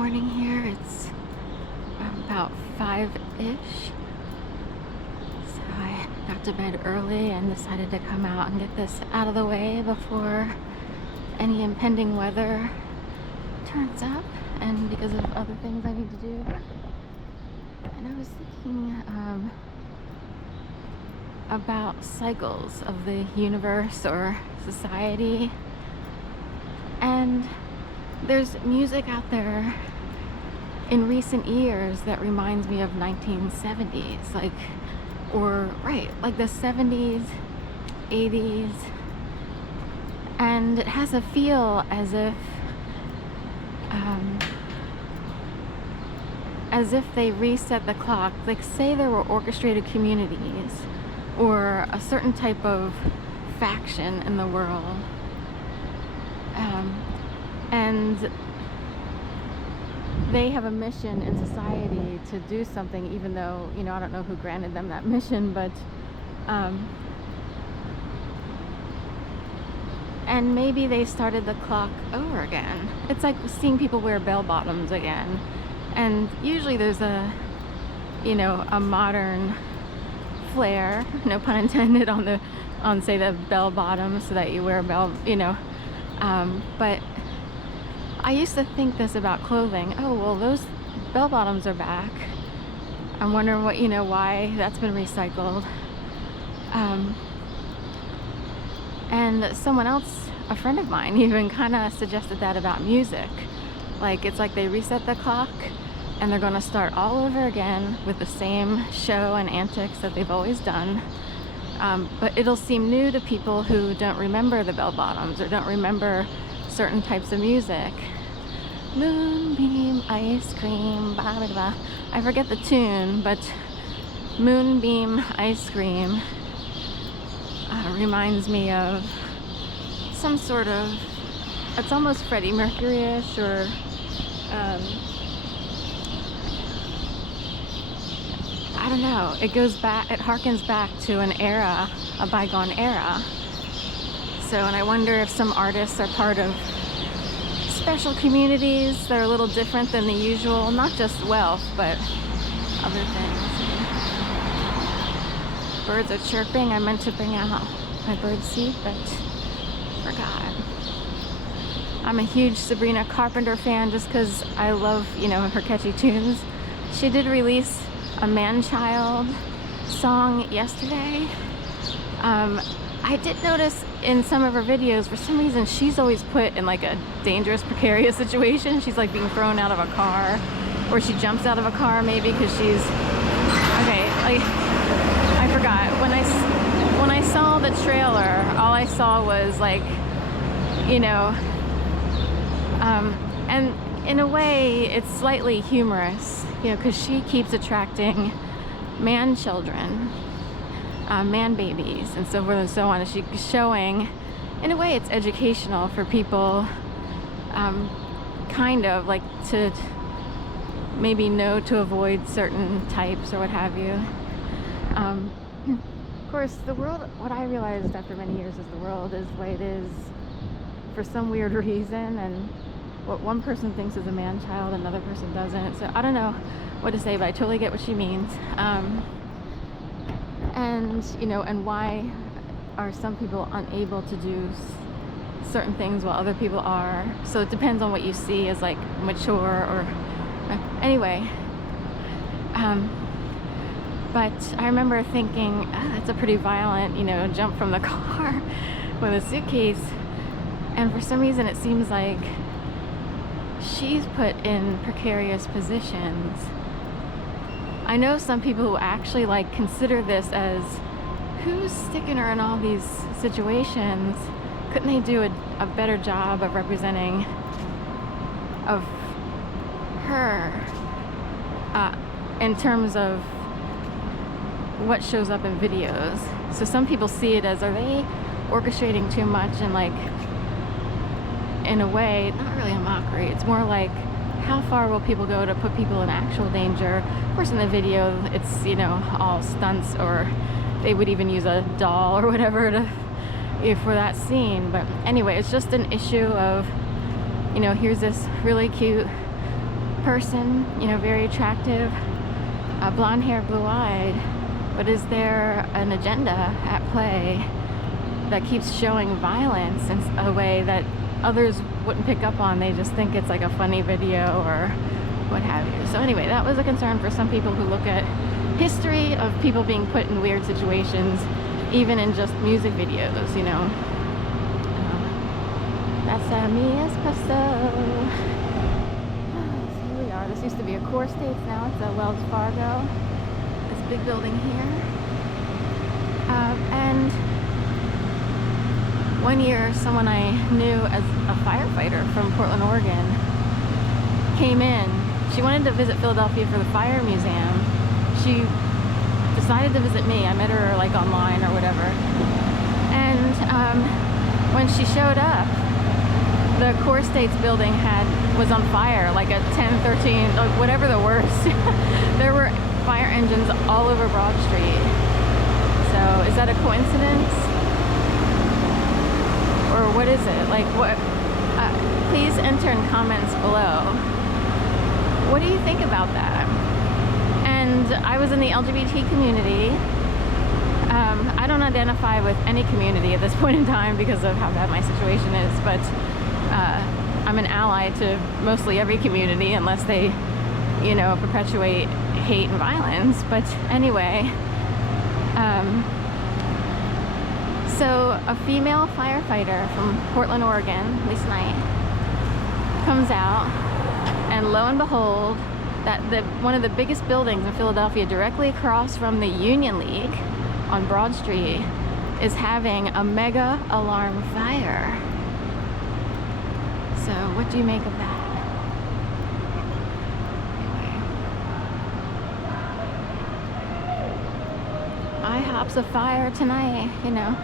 morning here. It's about 5-ish. So I got to bed early and decided to come out and get this out of the way before any impending weather turns up, and because of other things I need to do. And I was thinking about cycles of the universe or society, and there's music out there in recent years that reminds me of 1970s, like the 70s, 80s, and it has a feel as if they reset the clock. Like, say there were orchestrated communities or a certain type of faction in the world, and they have a mission in society to do something, even though, I don't know who granted them that mission, but and maybe they started the clock over again. It's like seeing people wear bell bottoms again, and usually there's a modern flair, no pun intended, on say the bell bottom, so that you wear a bell, but I used to think this about clothing. Oh, well, those bell bottoms are back. I'm wondering why that's been recycled. And someone else, a friend of mine, even kind of suggested that about music. Like, it's like they reset the clock and they're going to start all over again with the same show and antics that they've always done. But it'll seem new to people who don't remember the bell bottoms or don't remember certain types of music. Moonbeam, ice cream, blah, blah, blah. I forget the tune, but Moonbeam, ice cream reminds me of some sort of, it's almost Freddie Mercury-ish, or I don't know. It harkens back to an era, a bygone era. So, and I wonder if some artists are part of special communities that are a little different than the usual, not just wealth, but other things. Birds are chirping. I meant to bring out my bird seed, but forgot. I'm a huge Sabrina Carpenter fan just because I love, her catchy tunes. She did release a man-child song yesterday. I did notice in some of her videos, for some reason, she's always put in like a dangerous, precarious situation. She's like being thrown out of a car, or she jumps out of a car maybe because she's, I forgot. When I saw the trailer, all I saw was like, and in a way it's slightly humorous, because she keeps attracting man-children, man babies, and so forth and so on. And she's showing, in a way, it's educational for people, kind of like to maybe know to avoid certain types or what have you. Of course, the world, what I realized after many years is the world is the way it is for some weird reason, and what one person thinks is a man-child, another person doesn't. So I don't know what to say, but I totally get what she means. And why are some people unable to do certain things while other people are? So it depends on what you see as like mature, or anyway. But I remember thinking, that's a pretty violent, jump from the car with a suitcase. And for some reason it seems like she's put in precarious positions. I know some people who actually consider this as, who's sticking her in all these situations? Couldn't they do a better job of representing of her in terms of what shows up in videos? So some people see it as, are they orchestrating too much, and in a way, not really a mockery. It's more like, how far will people go to put people in actual danger? Of course, in the video, it's, all stunts, or they would even use a doll or whatever for that scene. But anyway, it's just an issue of, here's this really cute person, you know, very attractive, blonde hair, blue-eyed, but is there an agenda at play that keeps showing violence in a way that others wouldn't pick up on? They just think it's like a funny video or what have you. So anyway, that was a concern for some people who look at history of people being put in weird situations, even in just music videos, you know. That's mi espresso. So here we are. This used to be a Core States, now it's a Wells Fargo. This big building here. And one year, someone I knew as a firefighter from Portland, Oregon, came in. She wanted to visit Philadelphia for the Fire Museum. She decided to visit me. I met her like online or whatever. And when she showed up, the Core States building was on fire, like at 10, 13, like whatever the worst. There were fire engines all over Broad Street. So is that a coincidence? Or what is it? Like what? Please enter in comments below. What do you think about that? And I was in the LGBT community. I don't identify with any community at this point in time because of how bad my situation is, but I'm an ally to mostly every community unless they, you know, perpetuate hate and violence. But anyway, so a female firefighter from Portland, Oregon, Lisa Knight, comes out, and lo and behold, one of the biggest buildings in Philadelphia, directly across from the Union League on Broad Street, is having a mega alarm fire. So what do you make of that? Anyway, IHOP's a fire tonight, you know.